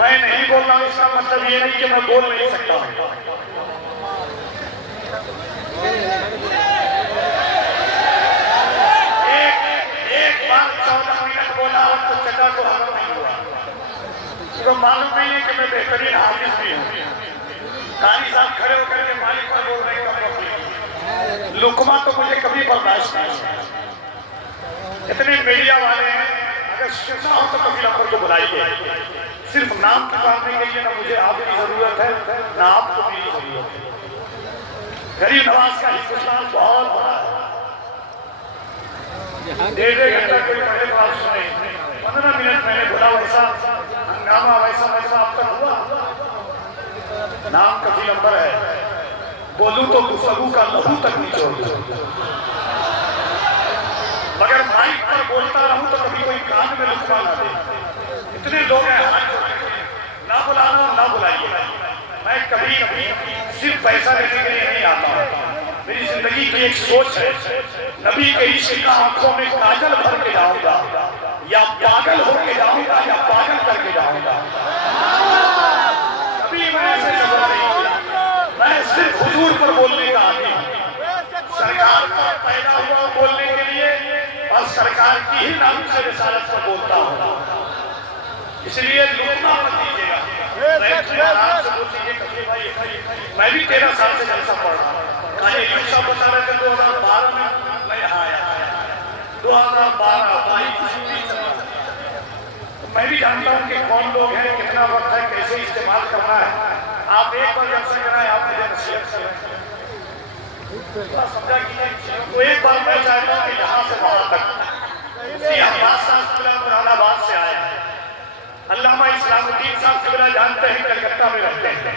मैं नहीं बोल रहा हूँ इसका मतलब ये नहीं कि मैं बोल नहीं सकता हूँ। एक बार 14 मिनट बोला और तो चचा को हजम नहीं हुआ, तो मालूम नहीं है कि मैं बेहतरीन हाफिज भी हूँ। कारी साहब खड़े होकर के मालिक पर बोल रहे हैं, लुकमा तो मुझे कभी बर्दाश्त नहीं। इतने मीडिया वाले हैं, अगर सुनना हो तो कभी नंबर को बुलाइए। सिर्फ नाम की बात के लिए ना मुझे आपकी जरूरत है ना आपको मेरी जरूरत है। गरीब नवाज का हिंदुस्तान बहुत बड़ा है। डेढ़ घंटा कोई बड़े बात सुने, 15 मिनट मैंने बोला वैसा हंगामा वैसा वैसा अब तक हुआ। नाम कभी नंबर है, बोलूं तो गुफ्तगू का लहू तक निचोड़ दूं, मगर माइक पर बोलता रहूं तो कभी कोई कान में लुकमा ना दे। इतने लोग हैं, ना बुलाना ना बुलाइए। मैं कभी सिर्फ पैसा लेने के लिए नहीं आता हूँ। मेरी जिंदगी की एक सोच है, नबी के इश्क की आंखों में काजल भर के जाऊंगा, या पागल होके जाऊंगा या पागल करके जाऊंगा। कभी मैं ऐसे जगह नहीं, मैं सिर्फ हुजूर पर बोलने का आदमी हूँ। सरकार पर पैदा हुआ बोलने के लिए और सरकार की ही नाम से रिसालत पर बोलता हूँ। इसलिए लुकमा मत दीजिएगा, आराम से बोल दीजिए। मैं भी 13 साल से जलसा पढ़ रहा हूँ। यूं सब बता रहे थे 2012 में मैं यहाँ आया, 2012 मैं भी जानता हूँ कि कौन लोग हैं, कितना वक्त है, कैसे इस्तेमाल करना है। आप एक बार जलसा कराएं, आप मुझे नसीहत करें, समझा कीजिए। तो एक बार मैं चाहता हूँ कि यहाँ से वहां तक मुरादाबाद से आए हैं। अल्लामा इस्लामुद्दीन साहब किबला जानते हैं, कलकत्ता में रहते हैं।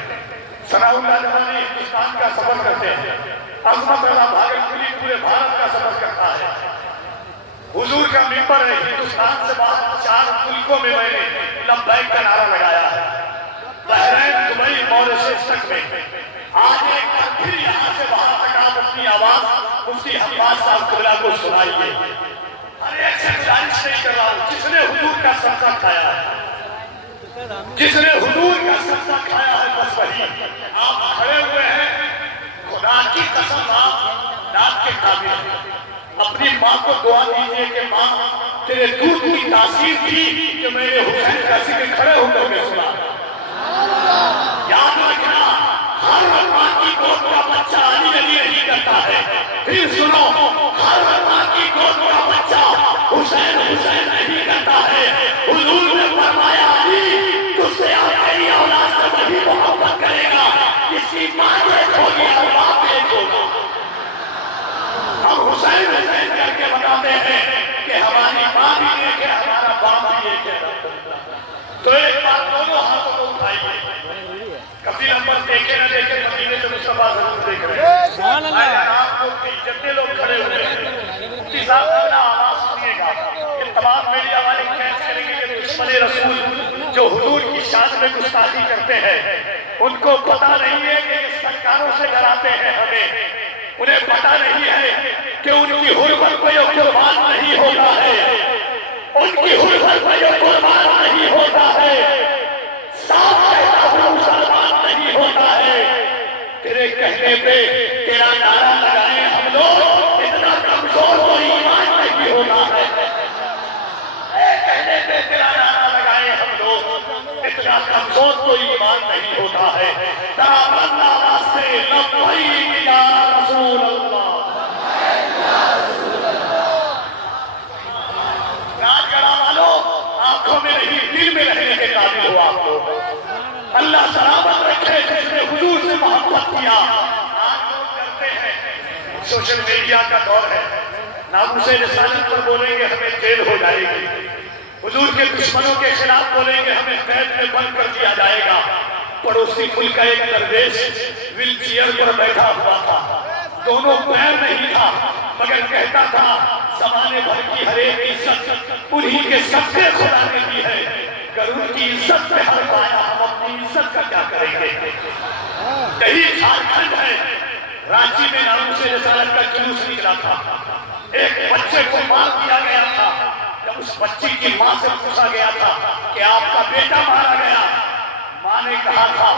सनाउल्लाह जमानी हिंदुस्तान का सफर करते हैं। अजमत अल्लाह भागलपुरी पूरे भारत का सफर करता है। हुजूर का मिंबर है, हिंदुस्तान से बाहर 4 मुल्कों में मैंने लब्बैक का नारा लगाया है। बहरैन, दुबई, मॉरिशस तक में। आज एक बार फिर यहाँ से वहां तक आप अपनी आवाज मुफ्ती अब्बास साहब किबला को सुनाइए। अरे अच्छा गुजारिश नहीं कर रहा हूँ, जिसने हुजूर का सदका खाया है, जिसने हुजूर का सदका खाया है, बस वही। आप खड़े हुए हैं, खुदा की कसम आप नाक के काबिल हैं। अपनी माँ को दुआ दीजिए कि माँ तेरे दूध की तासीर थी कि मैंने हुसैन का जिक्र खड़े होकर के सुना। याद रखना, हर माँ की गोद का बच्चा अली अली नहीं करता है। फिर सुनो, हर माँ की गोद का बच्चा हुसैन हुसैन नहीं करता है। हुजूर ने फरमाया, अली तुझसे तेरी औलाद से वही मोहब्बत करेगा किसी माँ ने खो दिया बाप ने खो। हम हुसैन हुसैन करके बताते हैं कि हमारी माँ भी एक है, हमारा बाप भी एक है। तो एक बार दोनों हाथों को उठाइए। कभी नंबर देखे न देखे, मदीने से मुस्तफा जरूर देख रहे हैं। आपको जितने लोग खड़े हुए हैं, मुफ्ती साहब अपना आवाज सुनिएगा। ये तमाम मीडिया वाले कैच करेंगे कि दुश्मन रसूल जो हुजूर की शान में गुस्ताखी करते हैं, उनको पता नहीं है कि सरकारों से डराते हैं हमें। उन्हें पता नहीं है कि उनकी हुर्मत पे जो कुर्बान नहीं होता है, उनकी हुर्मत पे जो कुर्बान नहीं होता है, साफ कहता हुआ मुसलमान नहीं होता है। तेरे कहने पे तेरा नारा लगाए हम लोग, इतना कमजोर तो ईमान नहीं होता है। कहने पे तेरा नारा लगाए हम लोग, इतना कमजोर तो ईमान नहीं होता है। से लब्बैक या रसूल अल्लाह, राजगढ़ा वालों, आंखों में नहीं दिल में रहने के काबिल हो आप लोग। अल्लाह सलामत रखे जिसने हुजूर से मोहब्बत किया। आज लोग करते हैं, सोशल मीडिया का दौर है, नामूसे रिसालत पर बोलेंगे हमें जेल हो जाएगी, हुजूर के दुश्मनों के खिलाफ बोलेंगे हमें कैद में बंद कर दिया जाएगा। पड़ोसी मुल्क का एक दरवेश व्हील चेयर पर बैठा हुआ था, दोनों पैर नहीं था, मगर कहता था जमाने भर की हर एक इज्जत उन्हीं के सबसे खुदा ने दी है। गरुड़ की इज्जत में हर पाया, हम अपनी इज्जत का क्या करेंगे। कहीं झारखंड है, रांची में नामूसे रिसालत का जुलूस निकला था, एक बच्चे को मार दिया गया था। जब उस बच्ची की मां से पूछा गया था कि आपका बेटा मारा गया, ने कहा था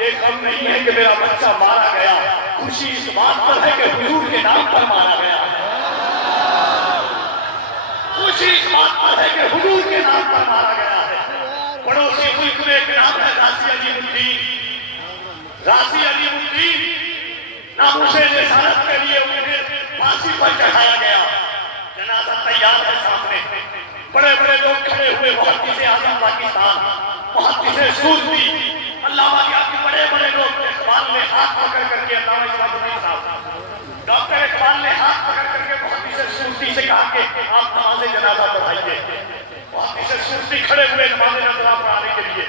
ये गम नहीं है कि मेरा बच्चा मारा गया, खुशी इस बात पर है कि हुजूर के नाम पर मारा गया, खुशी इस बात पर है कि हुजूर के नाम पर मारा गया है। पड़ोसी मुल्क में एक नाम है राजी अलीमुद्दीन। राजी अलीमुद्दीन नामुसे निशानत के लिए उन्हें फांसी पर चढ़ाया गया। जनाजा तैयार है सामने, बड़े बड़े लोग खड़े हुए, मुहद्दिस आज़म पाकिस्तान, मुहद्दिस सूरती, अल्लामा के बड़े बड़े लोग। इकबाल ने हाथ पकड़ करके, अल्लामा इकबाल साहब, डॉक्टर इकबाल ने हाथ पकड़ करके मुहद्दिस सूरती से कहा कि आप नमाज़े जनाजा पढ़ाइए। मुहद्दिस सूरती खड़े हुए नमाज़े जनाजा पढ़ाने के लिए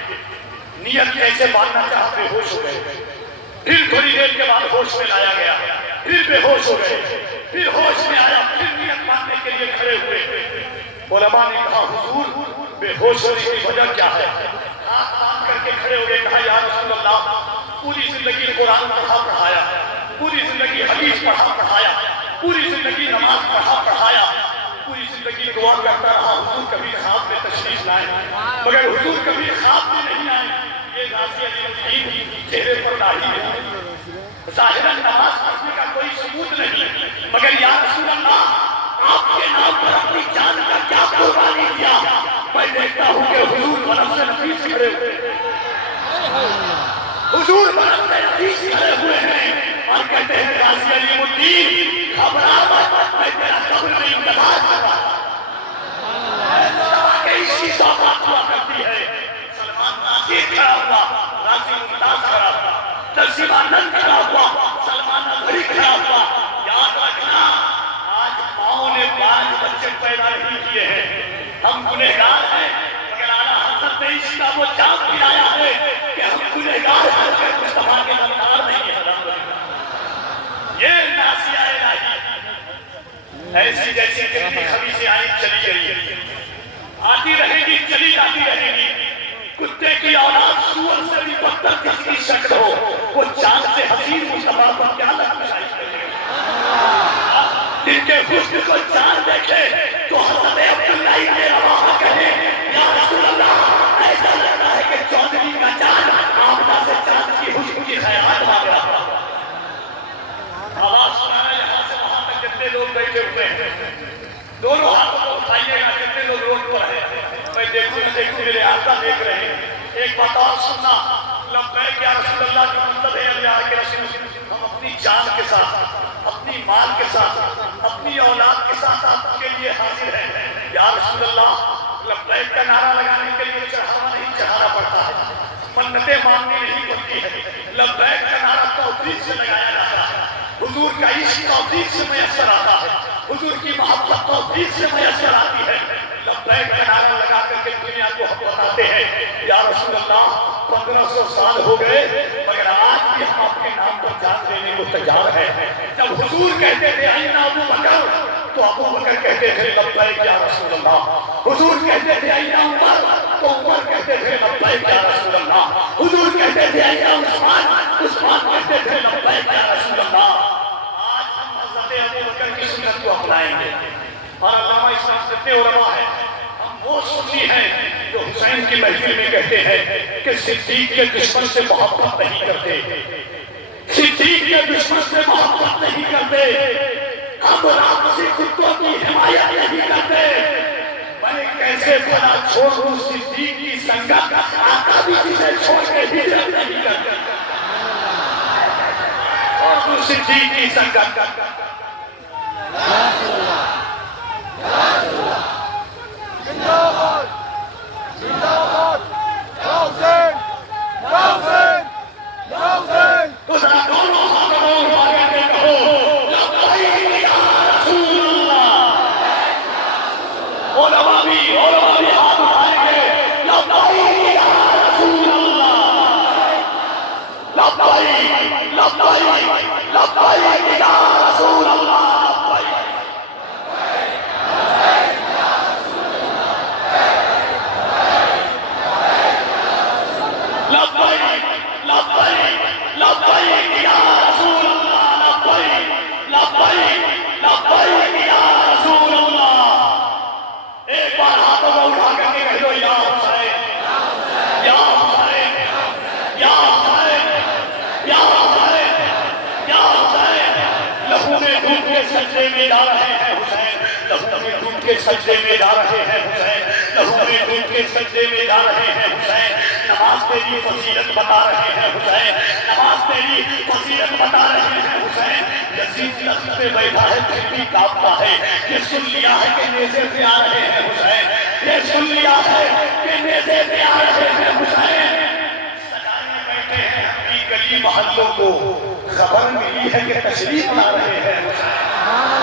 नियत कैसे मानना चाहते, होश हो गए। फिर थोड़ी देर के बाद होश में लाया गया, फिर बेहोश हो गए, फिर होश में आया, फिर नियत मानने के लिए खड़े हुए। उलमा ने कहा हुजूर बेहोश होने की वजह क्या है? हाथ बांध करके खड़े हो गए, कहा या रसूल अल्लाह, पूरी जिंदगी कुरान पढ़ाया, पूरी जिंदगी हदीस पढ़ाया, पूरी जिंदगी नमाज पढ़ाया, पूरी जिंदगी दुआ करता रहा, हुजूर कभी ख्वाब में तशरीफ लाए, मगर हुजूर कभी ख्वाब में नहीं आए। ये राजी अलीमुद्दीन चेहरे पर दाढ़ी है, ज़ाहिरन नमाज पढ़ने का कोई सबूत नहीं, मगर या रसूल अल्लाह, आपके नाम पर अपनी जान का क्या कुर्बानी दिया। मैं देखता हूँ कि हुजूर बरम से नफीस खड़े हुए, हुजूर बरम से नफीस खड़े हुए हैं और कहते हैं राजी अलीमुद्दीन घबरा मत, मैं तेरा कब्र में इंतजार कर रहा हूं। इसी बात हुआ करती है। सलमान नासिर खड़ा हुआ, राजी मुमताज खड़ा हुआ, तस्सीमानंद खड़ा हुआ, सलमान नजरी खड़ा हुआ। याद रखना, आज माओ ने 5 बच्चे पैदा नहीं किए हैं, हम गुनहगार हैं, मगर आला हज़रत ने इसका वो जान दिलाया है कि हम गुनहगार हैं, मुस्तफा के दरबार नहीं है। ये नासिया इलाही ऐसी जैसी जिंदगी कभी से आई चली गई, आती रहेगी, चली जाती रहेगी। कुत्ते की औलाद सूअर से भी बदतर किसकी शक्ल हो, वो चांद से हसीन मुस्तफा पर क्या लगता है। जिनके हुस्न को चांद देखे तो हज़रत अब्दुल्लाह इब्न रवाहा कहे या रसूल अल्लाह, ऐसा लगता है कि चौधरी का चांद आमना से चांद की हुस्न की खैरात मांग रहा। आवाज सुनाना यहाँ से वहां तक जितने लोग बैठे हुए हैं, दोनों हाथों को उठाइएगा, जितने लोग रोड पर है। मैं देखूं मेरे आका देख रहे हैं। एक बात और सुनना, लब्बैक या रसूल अल्लाह का मतलब है अल्लाह के रसूल, हम अपनी जान के साथ, अपनी माल के साथ, अपनी औलाद के साथ आपके लिए हाजिर हैं या रसूल अल्लाह। लब्बैक का नारा लगाने के लिए चढ़ावा नहीं चढ़ाना पड़ता है, मन्नतें मांगनी नहीं पड़ती है। लब्बैक का नारा तौफीक से लगाया जाता है, हुजूर का इश्क तौफीक से मैसर आता है, हुजूर की मोहब्बत तौफीक से मैसर आती है। लब्बैक का नारा लगा करके दुनिया को हम बताते हैं या रसूल अल्लाह, 1500 साल हो गए, मगर आज भी हम आपके नाम पर जान देने को तैयार हैं। जब हुजूर कहते थे आइना अबू बकर, तो अबू बकर कहते थे लब्बैक या रसूल अल्लाह। हुजूर कहते थे आइना उमर, तो उमर कहते थे लब्बैक या रसूल अल्लाह। हुजूर कहते थे आइना उस्मान, उस्मान कहते थे लब्बैक या रसूल अल्लाह। आज हम हज़रत अबू बकर की सुन्नत को अपनाएंगे और अल्लामा इस्लाम जितने उलमा हैं, हम वो सुन्नी हैं जो हुसैन की महफिल में कहते हैं कि सिद्दीक के दुश्मन से मोहब्बत नहीं करते, सिद्दीक के दुश्मन से मोहब्बत नहीं करते, हम रामसी कुत्तों की हिमायत नहीं करते। मैं कैसे बोला छोड़ दूं सिद्दीक की संगत, आका भी जिसे छोड़ के हिजरत नहीं करते, और तू सिद्दीक की संगत। जिंदाबाद जिंदाबाद या हुसैन या हुसैन या हुसैन। तो जरा दोनों हाथों को आगे के कहो लब्बैक या रसूल अल्लाह। उलमा भी हाथ उठाएंगे लब्बैक या रसूल अल्लाह, लब्बैक लब्बैक लब्बैक या रसूल अल्लाह। एक बार हाथों को उठा करके कह दो या हुसैन या हुसैन में डूब के सजदे में जा रहे हैं हुसैन, लहू में डूब के सजदे में जा रहे हैं हुसैन, लहू में डूब के सजदे में जा रहे हैं हुसैन। नमाज तेरी फजीलत बता रहे हैं हुसैन, नमाज तेरी फजीलत बता रहे हैं हुसैन। यजीद तख्त पे बैठा है फिर भी कांपता है, ये सुन लिया है कि नेज़े पे आ रहे हैं हुसैन, ये सुन लिया है कि नेज़े पे आ रहे हैं हुसैन। सजाने बैठे हैं अपनी गली मोहल्लों को, खबर मिली है कि तशरीफ ला रहे हैं हुसैन।